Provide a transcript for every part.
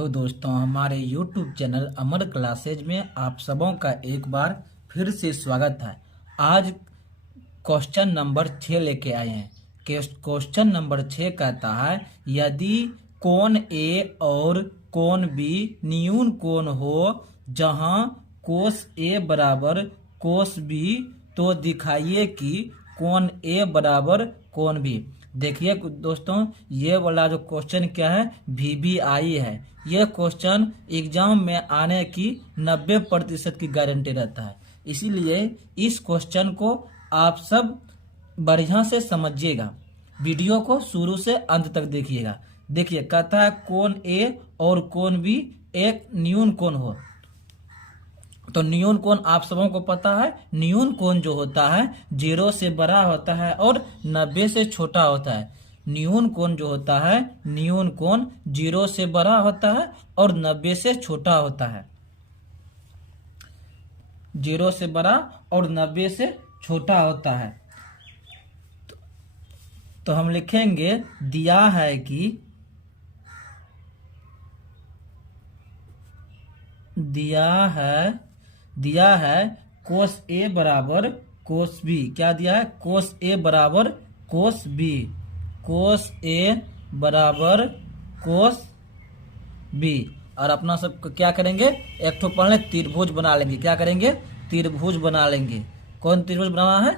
तो दोस्तों, हमारे YouTube चैनल अमर क्लासेज में आप सबों का एक बार फिर से स्वागत है। आज क्वेश्चन नंबर 6 लेके आए हैं। क्वेश्चन नंबर 6 कहता है, यदि कोण ए और कोण बी न्यून कोण हो जहां कोस ए बराबर कोस बी, तो दिखाइए कि कोण ए बराबर कोण बी। देखिए दोस्तों, ये वाला जो क्वेश्चन क्या है, VBI है। ये क्वेश्चन एग्जाम में आने की 90% की गारंटी रहता है। इसीलिए इस क्वेश्चन को आप सब बढ़िया से समझिएगा। वीडियो को शुरू से अंत तक देखिएगा। देखिए, कहता है कोण ए और कोण बी एक न्यून कोण हो। तो न्यून कोण आप सबों को पता है, न्यून कोण जो होता है 0 से बड़ा होता है और 90 से छोटा होता है। न्यून कोण जो होता है, न्यून कोण 0 से बड़ा होता है और 90 से छोटा होता है। 0 से बड़ा और 90 से छोटा होता है। तो हम लिखेंगे, दिया है कोस ए बराबर कोस बी। क्या दिया है? कोस ए बराबर कोस बी। कोस ए बराबर कोस बी। और अपना सब क्या करेंगे, एक ठो पढ़ ले, त्रिभुज बना लेंगे। क्या करेंगे? त्रिभुज बना लेंगे। कौन त्रिभुज बनाना है?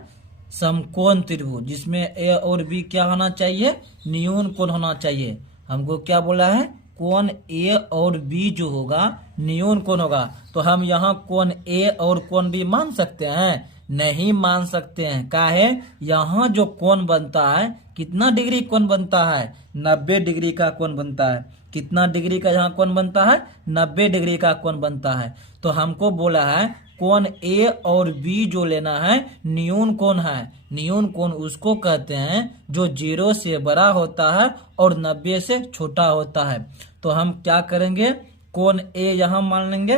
समकोण त्रिभुज, जिसमें ए और बी क्या होना चाहिए? न्यून कोण होना चाहिए। हमको क्या बोला है? कोण ए और बी जो होगा न्यून कोण होगा। तो हम यहाँ कोण ए और कोण बी मान सकते हैं? नहीं मान सकते हैं। काहे? यहाँ जो कोण बनता है, कितना डिग्री कोण बनता है? 90 डिग्री का कोण बनता है। कितना डिग्री का यहाँ कोण बनता है? 90 डिग्री का कोण बनता है। तो हमको बोला है कोण ए और बी जो लेना है न्यून कोण है। न्यून कोण उसको कहते हैं जो 0 से बड़ा होता है और 90 से छोटा होता है। तो हम क्या करेंगे, कोण ए यहाँ मान लेंगे,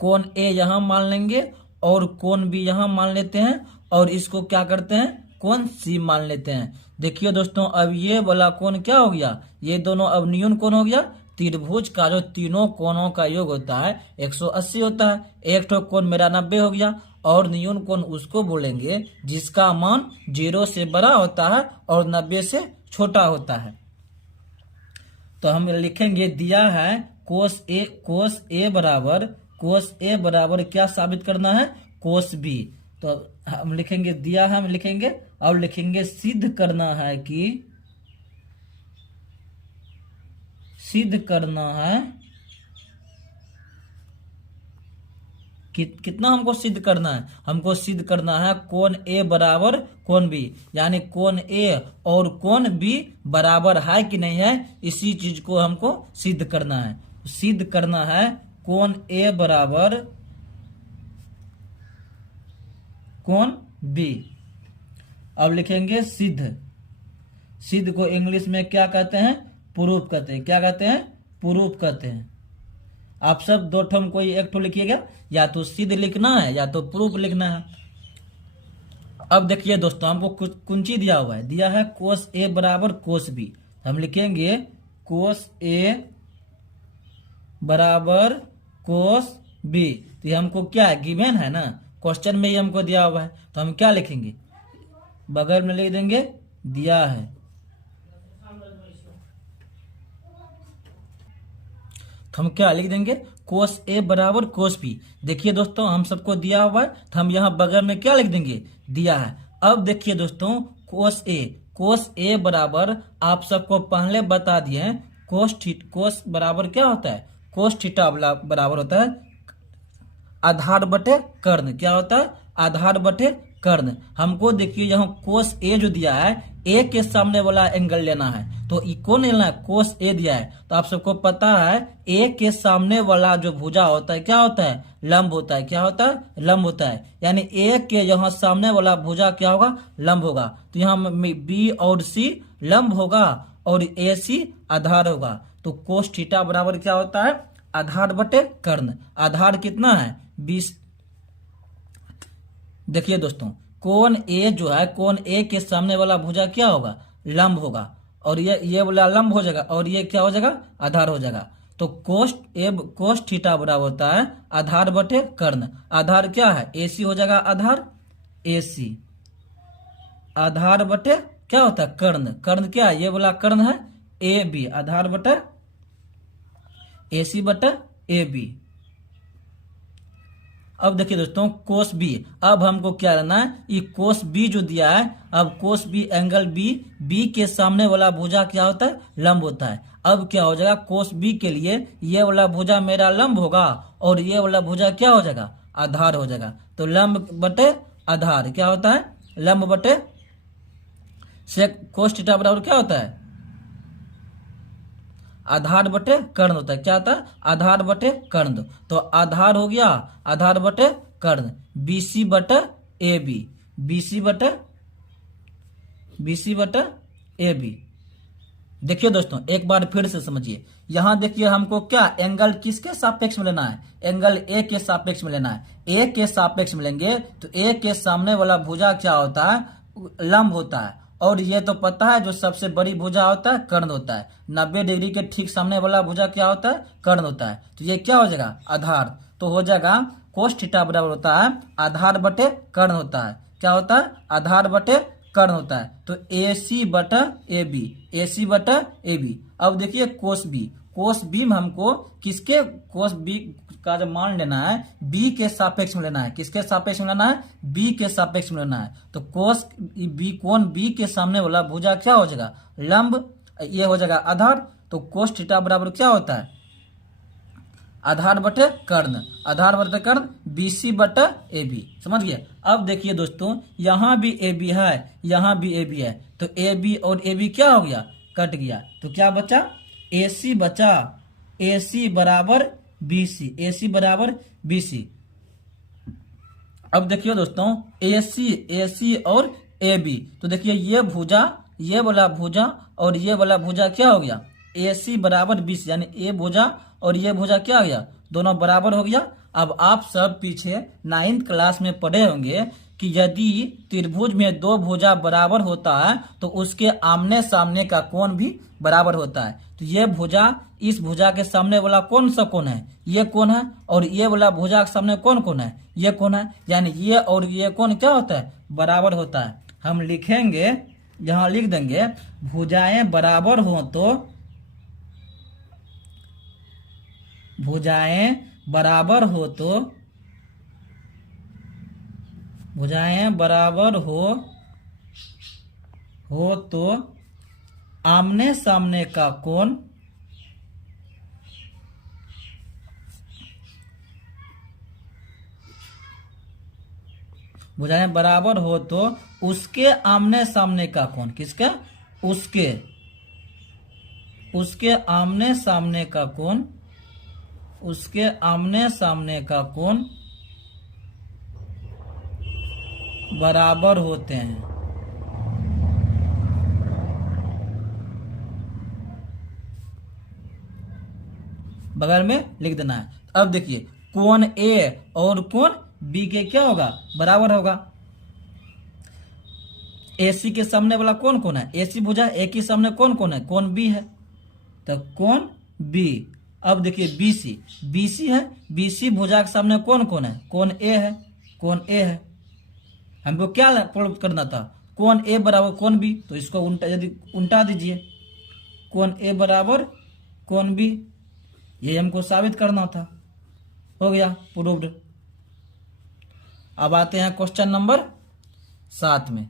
कोण ए यहाँ मान लेंगे और कोण बी यहाँ मान लेते हैं, और इसको क्या करते हैं, कोण सी मान लेते हैं। देखिए दोस्तों, अब ये वाला कोण क्या हो गया? ये दोनों अब न्यून कोण हो गया। त्रिभुज का जो तीनों कोणों का योग होता है 180 होता है। एक ठो कोण मेरा 90 हो गया, और न्यून कोण उसको बोलेंगे जिसका मान 0 से बड़ा होता है और 90 से छोटा होता है। तो हम लिखेंगे, दिया है कोस ए बराबर क्या साबित करना है? Cos B. तो हम लिखेंगे, दिया है, हम लिखेंगे और लिखेंगे सिद्ध करना है कितना हमको सिद्ध करना है? हमको सिद्ध करना है कोण ए बराबर कोण बी, यानी कोण ए और कोण बी बराबर है कि नहीं है, इसी चीज को हमको सिद्ध करना है। सिद्ध करना है कोण ए बराबर कोण बी। अब लिखेंगे सिद्ध को इंग्लिश में क्या कहते हैं? प्रूफ कहते हैं। क्या कहते हैं? प्रूफ कहते हैं। आप सब दो ठो कोई एक ठो लिखिएगा, या तो सिद्ध लिखना है या तो प्रूफ लिखना है। अब देखिए दोस्तों, हमको कुछ कुंची दिया हुआ है, दिया है कोस ए बराबर कोस बी। हम लिखेंगे कोस ए बराबर कोस बी। तो ये हमको क्या है, गिवन है ना, क्वेश्चन में ही हमको दिया हुआ है। तो हम क्या लिखेंगे, बगल में लिख देंगे दिया है। तो हम क्या लिख देंगे, कोस ए बराबर कोस बी। देखिए दोस्तों, हम सबको दिया हुआ है, तो हम यहाँ बगल में क्या लिख देंगे, दिया है। अब देखिए दोस्तों, कोस ए बराबर आप सबको पहले बता दिए हैं, कोस बराबर क्या होता है? कोस थीटा बराबर होता है आधार बटे कर्ण। क्या होता है? आधार बटे कर्ण। हमको देखिए यहाँ कोस ए जो दिया है, ए के सामने वाला एंगल लेना है। तो कौन लेना है? कोस ए दिया है। तो आप सबको पता है ए के सामने वाला जो भुजा होता है क्या होता है? लंब होता है। क्या होता है? लंब होता है। यानी ए के यहाँ सामने वाला भुजा क्या होगा? लंब होगा। तो यहाँ बी और सी लंब होगा और ए सी आधार होगा। तो कोस थीटा बराबर क्या होता है? आधार बटे कर्ण। आधार कितना है? 20। देखिए दोस्तों, कोण ए जो है, कोण ए के सामने वाला भुजा क्या होगा? लंब होगा। और ये बोला लंब हो जाएगा और ये क्या हो जाएगा, आधार हो जाएगा। तो कोस थीटा बराबर होता है आधार बटे कर्ण। आधार क्या है, AC हो जाएगा आधार, AC आधार बटे क्या होता है कर्ण। कर्ण क्या है, ये वाला कर्ण है AB, आधार बटे AC बटे AB। अब देखिए दोस्तों कोस बी, अब हमको क्या लेना है, ये कोस बी जो दिया है, अब कोस बी एंगल बी के सामने वाला भुजा क्या होता है, लंब होता है। अब क्या हो जाएगा, कोस बी के लिए ये वाला भुजा मेरा लंब होगा और ये वाला भुजा क्या हो जाएगा, आधार हो जाएगा। तो लंब बटे आधार क्या होता है, लंब बटे सेक कोस थीटा बराबर क्या होता है, आधार बटे कर्ण होता है। क्या होता है, आधार बटे कर्ण। तो आधार हो गया आधार बटे कर्ण, BC बटे AB, BC बटे AB। देखिए दोस्तों एक बार फिर से समझिए, यहां देखिए हमको क्या एंगल किसके सापेक्ष में लेना है, एंगल A के सापेक्ष में लेना है। A के सापेक्ष में लेंगे तो A के सामने वाला भुजा क्या होता है, लंब होता है। और ये तो पता है जो सबसे बड़ी भुजा होता है कर्ण होता है। 90 डिग्री के ठीक सामने वाला भुजा क्या होता है, कर्ण होता है। तो ये क्या हो जाएगा, आधार। तो हो जाएगा कोस थीटा बराबर होता है आधार बटे कर्ण होता है। क्या होता है, आधार बटे कर्ण होता है। तो AC बटा AB, AC बटा AB। अब देखिए कोस बी में हमको किसके, कोस बी का जब मान लेना है बी के सापेक्ष में लेना है। किसके सापेक्ष में लेना है, बी के सापेक्ष में लेना है। तो कोस बी, कोण बी के सामने वाला भुजा क्या हो जाएगा, लंब, ये हो जाएगा आधार। तो कोस थीटा बराबर क्या होता है, आधार बटे कर्ण, आधार बटे कर्ण, BC बटा AB। समझ गए। अब देखिए दोस्तों यहाँ भी AB है, यहाँ भी AB है। तो AB और AB क्या हो गया, कट गया। तो क्या बचा, AC बचा, AC बराबर BC, AC बराबर BC। अब देखिए दोस्तों AC और AB, तो देखिए ये भुजा, ये वाला भुजा और ये वाला भुजा क्या हो गया, AC बराबर BC, यानी ये भुजा और ये भुजा क्या हो गया, दोनों बराबर हो गया। अब आप सब पीछे 9th क्लास में पढ़े होंगे कि यदि त्रिभुज में दो भुजा बराबर होता है तो उसके आमने सामने का कोण भी बराबर होता है। तो ये भुजा इस भुजा के सामने वाला कौन सा कोण है, ये कोण है, और ये वाला भुजा के सामने कौन कोण है, ये कोण है। यानी ये और ये कोण क्या होता है, बराबर होता है। हम लिखेंगे, यहाँ लिख देंगे भुजाएं बराबर हो तो, भुजाएं बराबर हो तो, भुजाएं बराबर हो तो आमने सामने का कोण भुजाएं बराबर हो तो उसके आमने सामने का कोण, किसका, उसके आमने सामने का कोण, उसके आमने सामने का कोण बराबर होते हैं। बगल में लिख देना है। अब देखिए कोण A और कोण B के क्या होगा, बराबर होगा। AC के सामने वाला कौन कौन है, AC भुजा, A के सामने कौन कौन है, कोण B है, तो कोण B। अब देखिए BC है, BC भुजा के सामने कौन कौन है, कोण A है, कोण A है। हमको क्या प्रूव करना था, कोण A बराबर कोण B, तो इसको उल्टा, यदि उल्टा दीजिए, कोण A बराबर कोण B, ये हमको साबित करना था। हो गया प्रूव्ड। अब आते हैं क्वेश्चन नंबर 7 में।